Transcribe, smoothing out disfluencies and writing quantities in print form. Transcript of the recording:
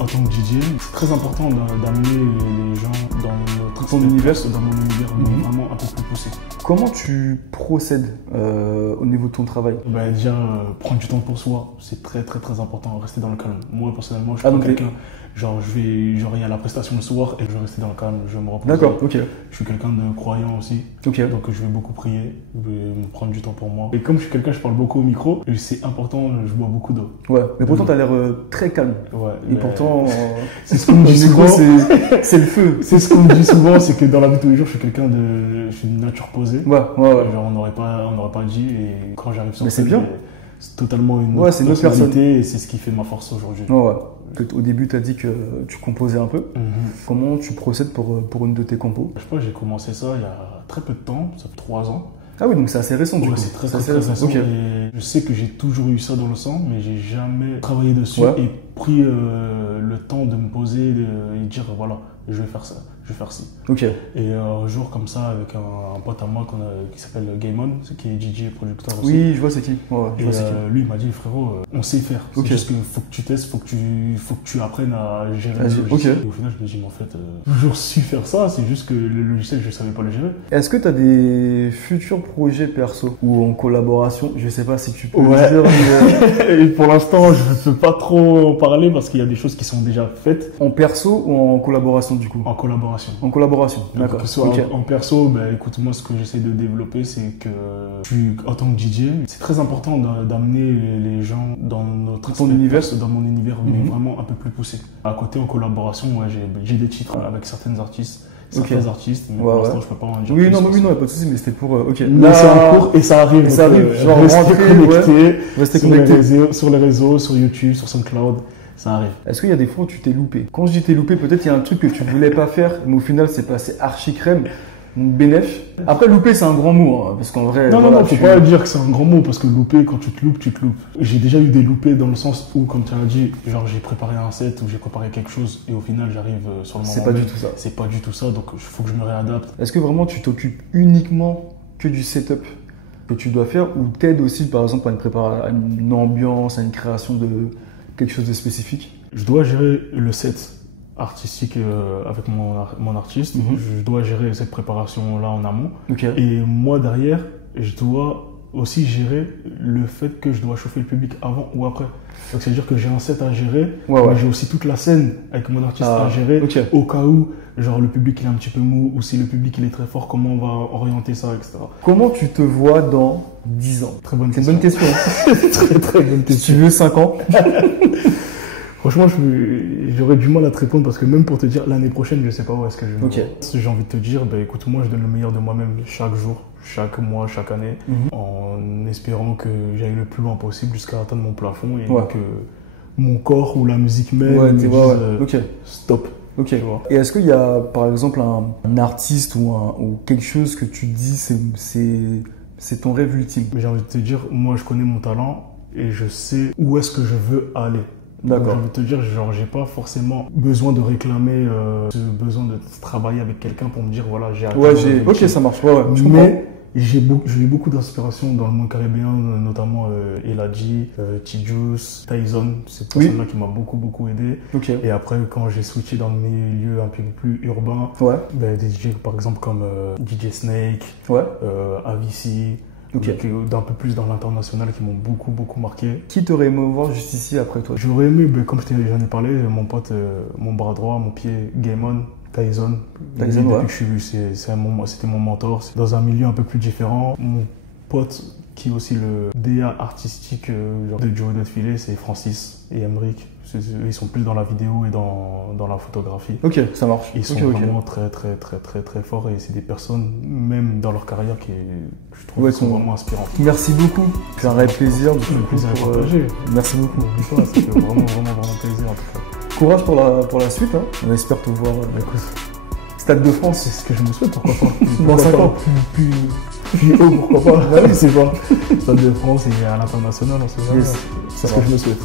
En tant que DJ, c'est très important d'amener les gens dans ton univers, mon univers, mais vraiment un peu plus poussé. Comment tu procèdes au niveau de ton travail? Déjà, prendre du temps pour soi, c'est très important, rester dans le calme. Moi, personnellement, je suis pas quelqu'un, il y a la prestation le soir et je vais rester dans le calme, je vais me reposer. D'accord, ok. Je suis quelqu'un de croyant aussi, donc je vais beaucoup prier, je vais me prendre du temps pour moi. Et comme je suis quelqu'un, je parle beaucoup au micro, et c'est important, je bois beaucoup d'eau. Ouais, mais pourtant, t'as l'air très calme. Ouais. Et pourtant, c'est ce qu'on me dit souvent. C'est le feu. C'est ce qu'on me dit souvent, c'est que dans la vie de tous les jours, je suis une nature posée. Ouais. Genre, on n'aurait pas dit, et quand j'arrive sur scène, c'est totalement une autre personnalité, et c'est ce qui fait ma force aujourd'hui. Ouais. Au début, tu as dit que tu composais un peu. Comment tu procèdes pour une de tes compos? Je sais pas, j'ai commencé ça il y a très peu de temps, ça fait 3 ans. Ah oui, donc c'est assez récent du coup. C'est très récent. Okay. Et je sais que j'ai toujours eu ça dans le sang, mais j'ai jamais travaillé dessus et pris le temps de me poser et dire voilà, je vais faire ça, je vais faire ci. Ok. Et un jour comme ça, avec un pote à moi qui s'appelle Gaemon, qui est DJ et producteur aussi. Oui, je vois c'est qui. Lui il m'a dit frérot, on sait faire. C'est juste qu'il faut que tu testes, faut que tu apprennes à gérer le logiciel. Et au final je me dis mais en fait, j'ai toujours su faire ça, c'est juste que le logiciel je savais pas le gérer. Est-ce que tu as des futurs projets perso ou en collaboration? Je sais pas si tu peux le dire. Mais... Et pour l'instant je ne peux pas trop en parler parce qu'il y a des choses qui sont déjà faites. En perso ou en collaboration du coup? En collaboration. En collaboration, d'accord. En perso, écoute, moi ce que j'essaie de développer, c'est que en tant que DJ, c'est très important d'amener les gens dans mon univers, mais vraiment un peu plus poussé. À côté, en collaboration, j'ai des titres avec certains artistes, mais pour l'instant, je peux pas en dire plus. Non, pas de soucis, mais c'était pour... Là, c'est en cours et ça arrive. Genre, rester connecté sur les réseaux, sur YouTube, sur SoundCloud. Ça arrive. Est-ce qu'il y a des fois où tu t'es loupé? Quand je dis t'es loupé, peut-être il y a un truc que tu voulais pas faire, mais au final c'est passé archi crème. Bénéf. Après, louper, c'est un grand mot, hein, parce qu'en vrai. Non, faut pas dire que c'est un grand mot, parce que louper, quand tu te loupes, tu te loupes. J'ai déjà eu des loupés dans le sens où, comme tu as dit, genre j'ai préparé un set ou j'ai préparé quelque chose et au final j'arrive sur le moment. C'est pas du tout ça. C'est pas du tout ça, donc il faut que je me réadapte. Est-ce que vraiment tu t'occupes uniquement que du setup que tu dois faire ou t'aides aussi, par exemple, à une ambiance, à une création de quelque chose de spécifique? Je dois gérer le set artistique avec mon artiste. Je dois gérer cette préparation-là en amont. Et moi, derrière, je dois aussi gérer le fait que je dois chauffer le public avant ou après. Donc, c'est-à-dire que j'ai un set à gérer, mais j'ai aussi toute la scène avec mon artiste à gérer au cas où genre le public il est un petit peu mou ou si le public il est très fort, comment on va orienter ça, etc. Comment tu te vois dans 10 ans? Très bonne question. C'est une bonne question. Très bonne question. Si tu veux 5 ans. Franchement, j'aurais du mal à te répondre parce que même pour te dire l'année prochaine, je sais pas où est-ce que je vais. J'ai envie de te dire, écoute, moi je donne le meilleur de moi-même chaque jour, chaque mois, chaque année, en espérant que j'aille le plus loin possible jusqu'à atteindre mon plafond et que mon corps ou la musique même me dise stop. Et est-ce qu'il y a par exemple un artiste ou quelque chose que tu dis c'est ton rêve ultime? J'ai envie de te dire, moi je connais mon talent et je sais où est-ce que je veux aller. D'accord. J'ai envie de te dire, genre, j'ai pas forcément besoin de réclamer ce besoin de travailler avec quelqu'un pour me dire, voilà, j'ai atteint. Ça marche. Mais j'ai eu beaucoup d'inspiration dans le monde caribéen, notamment Eladji, T-Juice, Tyson. C'est cette personne-là qui m'a beaucoup aidé. Et après, quand j'ai switché dans le milieu un peu plus urbain, des DJ par exemple comme DJ Snake, Avicii. D'un peu plus dans l'international qui m'ont beaucoup marqué. Qui t'aurait aimé voir juste ici après toi? J'aurais aimé, comme j'en ai parlé, mon pote, mon bras droit, mon pied, Gaemon, Tyson. Depuis que je suis vu, c'était mon mentor. C'est dans un milieu un peu plus différent. Mon pote, qui est aussi le DA artistique de Joey Filet, c'est Francis et Emric. Ils sont plus dans la vidéo et dans la photographie. Ça marche. Ils sont vraiment très forts et c'est des personnes, même dans leur carrière, qui je trouve sont vraiment inspirantes. Merci beaucoup. C'est un réel plaisir. Plaisir à partager. Merci beaucoup. Ça fait vraiment plaisir en tout cas. Courage pour la suite. On espère te voir. Stade de France. C'est ce que je me souhaite, pourquoi pas. Dans 5 ans. Plus haut, pourquoi pas. Oui, c'est pas. Stade de France et à l'international, on sait jamais. C'est ce que je me souhaite.